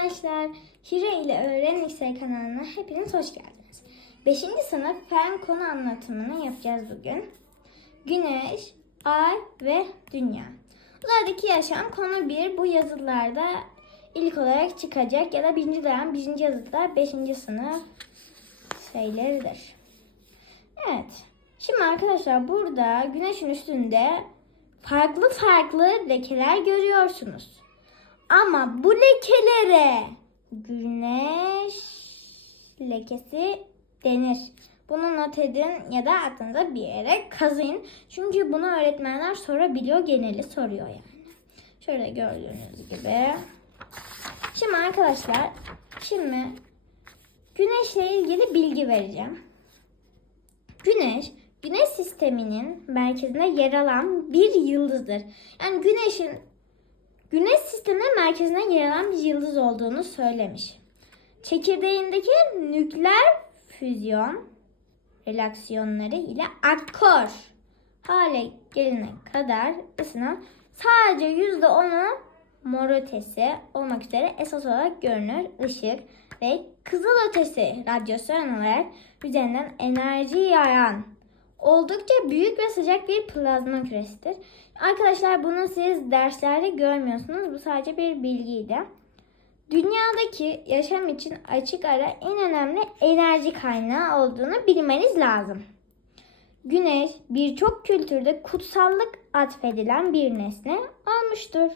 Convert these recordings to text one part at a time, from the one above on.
arkadaşlar. Hire ile Öğren Lise kanalına hepiniz hoş geldiniz. 5. sınıf fen konu anlatımını yapacağız bugün. Güneş, ay ve dünya. Uzaydaki yaşam konu 1 bu yazılarda ilk olarak çıkacak ya da birinci dönem birinci yazıda 5. sınıf şeyleridir. Evet. Şimdi arkadaşlar burada güneşin üstünde farklı farklı lekeler görüyorsunuz. Ama bu lekelere güneş lekesi denir. Bunu not edin ya da aklınıza bir yere kazıyın. Çünkü bunu öğretmenler sorabiliyor, geneli soruyor yani. Şöyle gördüğünüz gibi. Şimdi arkadaşlar, şimdi güneşle ilgili bilgi vereceğim. Güneş, güneş sisteminin merkezinde yer alan bir yıldızdır. Yani güneşin güneş sisteminin merkezinde yer alan bir yıldız olduğunu söylemiş. Çekirdeğindeki nükleer füzyon reaksiyonları ile akkor hale gelene kadar ısınan sadece %10'u mor ötesi olmak üzere esas olarak görünür ışık ve kızıl ötesi radyasyon olarak üzerinden enerji yayan oldukça büyük ve sıcak bir plazma küresidir. Arkadaşlar bunu siz derslerde görmüyorsunuz. Bu sadece bir bilgiydi. Dünyadaki yaşam için açık ara en önemli enerji kaynağı olduğunu bilmeniz lazım. Güneş birçok kültürde kutsallık atfedilen bir nesne olmuştur.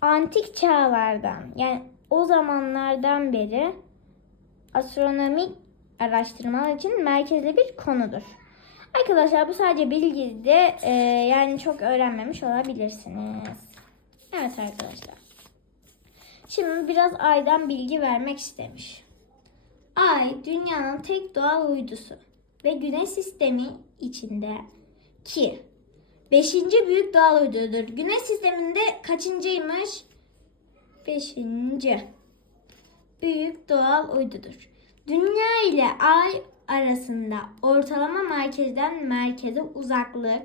Antik çağlardan yani o zamanlardan beri astronomik araştırmalar için merkezli bir konudur. Arkadaşlar bu sadece bilgiydi. Ee, yani çok öğrenmemiş olabilirsiniz. Evet arkadaşlar. Şimdi biraz aydan bilgi vermek istemiş. Ay dünyanın tek doğal uydusu ve güneş sistemi içinde ki 5. büyük doğal uydudur. Güneş sisteminde kaçıncıymış? 5. büyük doğal uydudur. Dünya ile ay arasında ortalama merkezden merkeze uzaklık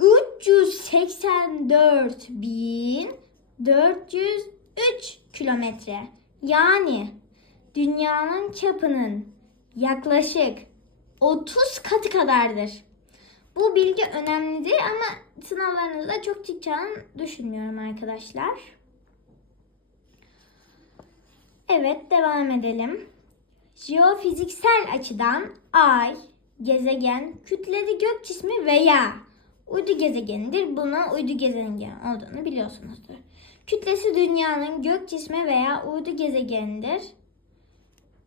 384.403 kilometre. Yani dünyanın çapının yaklaşık 30 katı kadardır. Bu bilgi önemlidir ama sınavlarınızda çok çıkacağını düşünmüyorum arkadaşlar. Evet devam edelim. Jeofiziksel açıdan ay, gezegen, kütleli gök cismi veya uydu gezegenidir. Buna uydu gezegeni olduğunu biliyorsunuzdur. Kütlesi dünyanın gök cismi veya uydu gezegenidir.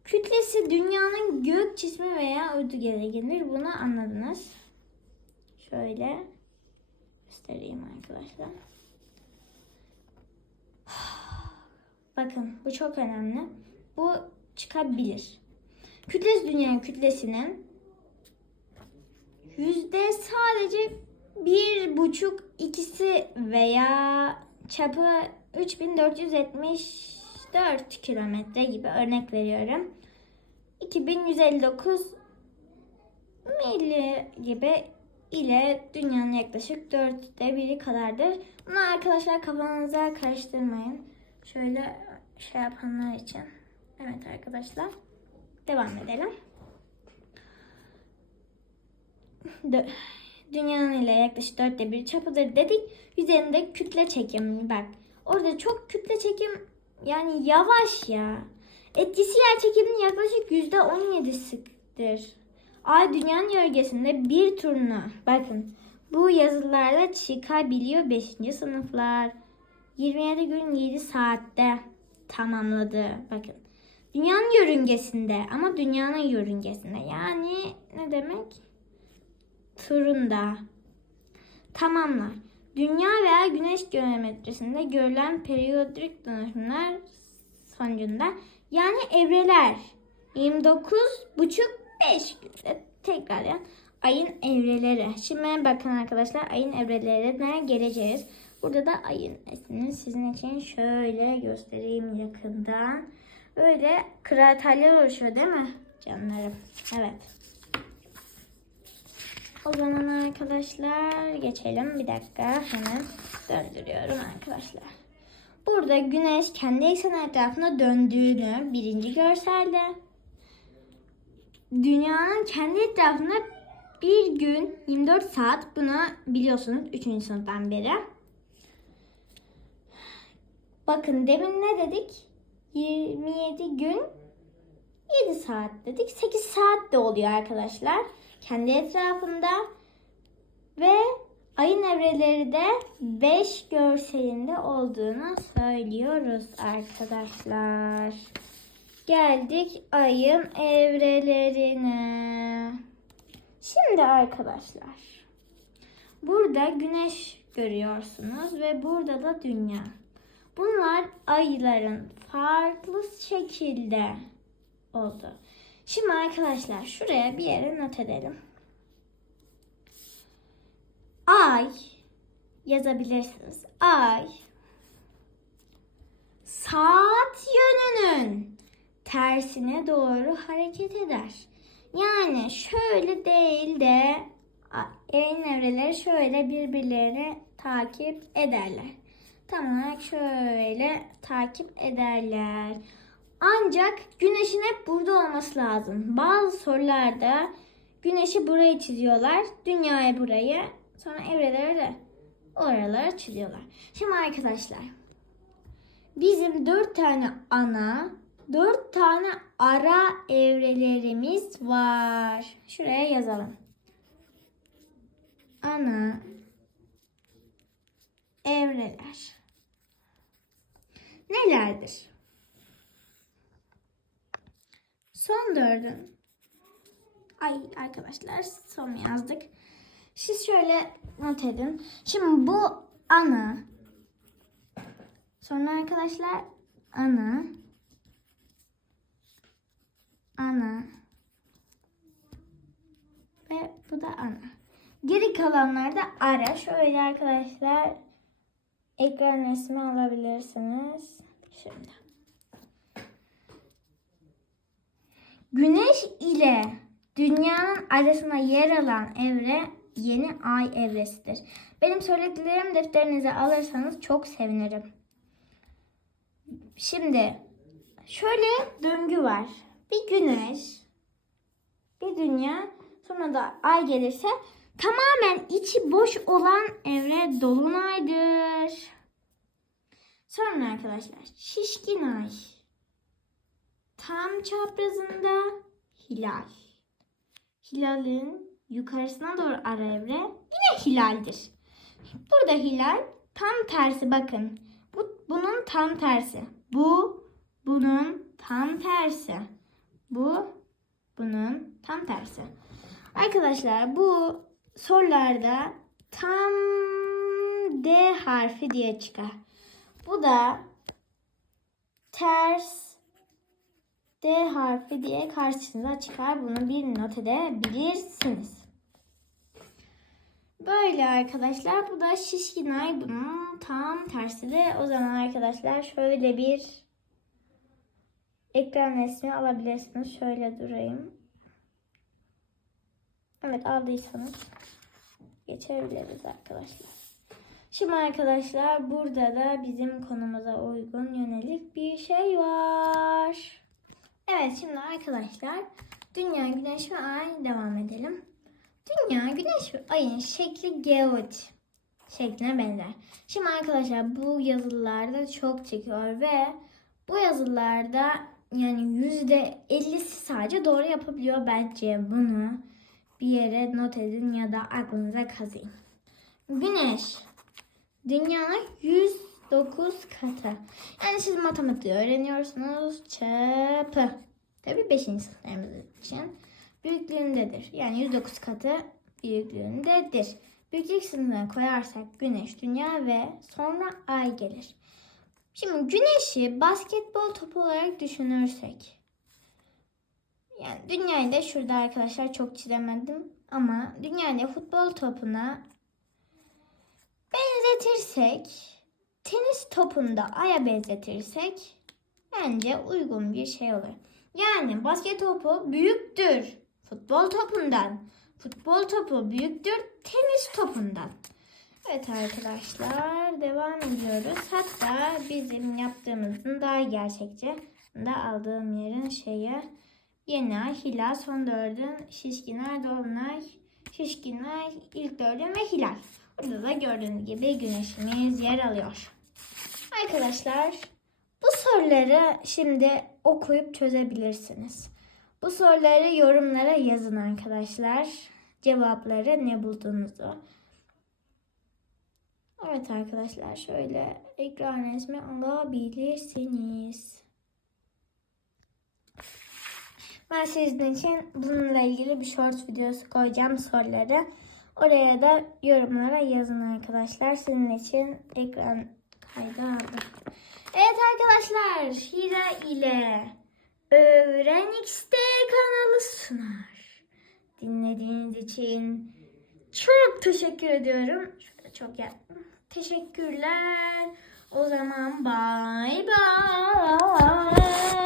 Kütlesi dünyanın gök cismi veya uydu gezegenidir. Bunu anladınız. Şöyle göstereyim arkadaşlar. Bakın bu çok önemli. Bu çıkabilir. Kütlesi dünyanın kütlesinin yüzde sadece bir buçuk ikisi veya çapı 3474 kilometre gibi örnek veriyorum. 2159 milli gibi ile dünyanın yaklaşık dörtte biri kadardır. Bunu arkadaşlar kafanıza karıştırmayın. Şöyle şey yapanlar için. Evet arkadaşlar. Devam edelim. Dünyanın ile yaklaşık dörtte bir çapıdır dedik. Üzerinde kütle çekim bak. Orada çok kütle çekim yani yavaş ya. Etkisi yer çekiminin yaklaşık yüzde on yedisidir. Ay dünyanın yörgesinde bir turuna bakın bu yazılarda çıkabiliyor 5. sınıflar. 27 gün 7 saatte tamamladı. Bakın. Dünyanın yörüngesinde ama dünyanın yörüngesinde. Yani ne demek? Turunda. Tamamlar. Dünya veya güneş geometrisinde görülen periyodik dönüşümler sonucunda yani evreler 29 buçuk 5 günde tekrarlayan ayın evreleri. Şimdi bakın arkadaşlar ayın evrelerine geleceğiz. Burada da ayın esini sizin için şöyle göstereyim yakından. Böyle kraterler oluşuyor değil mi canlarım? Evet. O zaman arkadaşlar geçelim. Bir dakika hemen döndürüyorum arkadaşlar. Burada güneş kendi ekseni etrafında döndüğünü birinci görselde. Dünyanın kendi etrafında bir gün 24 saat bunu biliyorsunuz 3. sınıftan beri. Bakın demin ne dedik? 27 gün 7 saat dedik. 8 saat de oluyor arkadaşlar. Kendi etrafında ve ayın evreleri de 5 görselinde olduğunu söylüyoruz arkadaşlar. Geldik ayın evrelerine. Şimdi arkadaşlar burada güneş görüyorsunuz ve burada da dünya. Bunlar ayların farklı şekilde oldu. Şimdi arkadaşlar şuraya bir yere not edelim. Ay yazabilirsiniz. Ay saat yönünün tersine doğru hareket eder. Yani şöyle değil de ayın evreleri şöyle birbirlerini takip ederler. Tam şöyle takip ederler. Ancak güneşin hep burada olması lazım. Bazı sorularda güneşi buraya çiziyorlar. Dünyayı burayı. Sonra evreleri de oralara çiziyorlar. Şimdi arkadaşlar bizim dört tane ana, dört tane ara evrelerimiz var. Şuraya yazalım. Ana evreler nelerdir? Son dördün. Ay arkadaşlar son yazdık. Siz şöyle not edin. Şimdi bu ana. Sonra arkadaşlar ana. Ana. Ve bu da ana. Geri kalanlar da ara. Şöyle arkadaşlar ekran resmi alabilirsiniz. Şimdi. Güneş ile dünyanın arasında yer alan evre yeni ay evresidir. Benim söylediklerim defterinize alırsanız çok sevinirim. Şimdi şöyle döngü var. Bir güneş, bir dünya, sonra da ay gelirse tamamen içi boş olan evre dolunaydır. Sonra arkadaşlar şişkin ay tam çaprazında hilal. Hilalin yukarısına doğru ara evre yine hilaldir. Burada hilal tam tersi bakın. Bu bunun tam tersi. Bu bunun tam tersi. Bu bunun tam tersi. Arkadaşlar bu sorularda tam D harfi diye çıkar. Bu da ters D harfi diye karşınıza çıkar. Bunu bir not edebilirsiniz. Böyle arkadaşlar. Bu da şişkin ay. Bunun tam tersi de. O zaman arkadaşlar şöyle bir ekran resmi alabilirsiniz. Şöyle durayım. Evet aldıysanız geçebiliriz arkadaşlar. Şimdi arkadaşlar burada da bizim konumuza uygun yönelik bir şey var. Evet şimdi arkadaşlar Dünya, Güneş ve Ay devam edelim. Dünya, Güneş ve Ay'ın şekli geoid şekline benzer. Şimdi arkadaşlar bu yazılarda çok çıkıyor ve bu yazılarda yani yüzde 50'si sadece doğru yapabiliyor. Bence bunu bir yere not edin ya da aklınıza kazıyın. Güneş dünyanın 109 katı. Yani siz matematik öğreniyorsunuz. Çapı. Tabii 5. sınıflarımız için büyüklüğündedir. Yani 109 katı büyüklüğündedir. Büyüklük sınıfına koyarsak güneş, dünya ve sonra ay gelir. Şimdi güneşi basketbol topu olarak düşünürsek. Yani dünyayı da şurada arkadaşlar çok çizemedim. Ama dünyayı futbol topuna benzetirsek, tenis topunda aya benzetirsek bence uygun bir şey olur. Yani basket topu büyüktür futbol topundan. Futbol topu büyüktür tenis topundan. Evet arkadaşlar devam ediyoruz. Hatta bizim yaptığımızın daha gerçekçi. Da aldığım yerin şeyi yeni ay, hilal, son dördün, şişkinay, dolunay, şişkinay, ilk dördün ve hilal. Burada da gördüğünüz gibi güneşimiz yer alıyor. Arkadaşlar bu soruları şimdi okuyup çözebilirsiniz. Bu soruları yorumlara yazın arkadaşlar. Cevapları ne bulduğunuzu. Evet arkadaşlar şöyle ekran resmi alabilirsiniz. Ben sizin için bununla ilgili bir short videosu koyacağım soruları. Oraya da yorumlara yazın arkadaşlar. Sizin için ekran kaydı aldım. Evet arkadaşlar Hira ile Öğren X'te kanalı sunar. Dinlediğiniz için çok teşekkür ediyorum. Şurada çok yaptım. Teşekkürler. O zaman bay bay.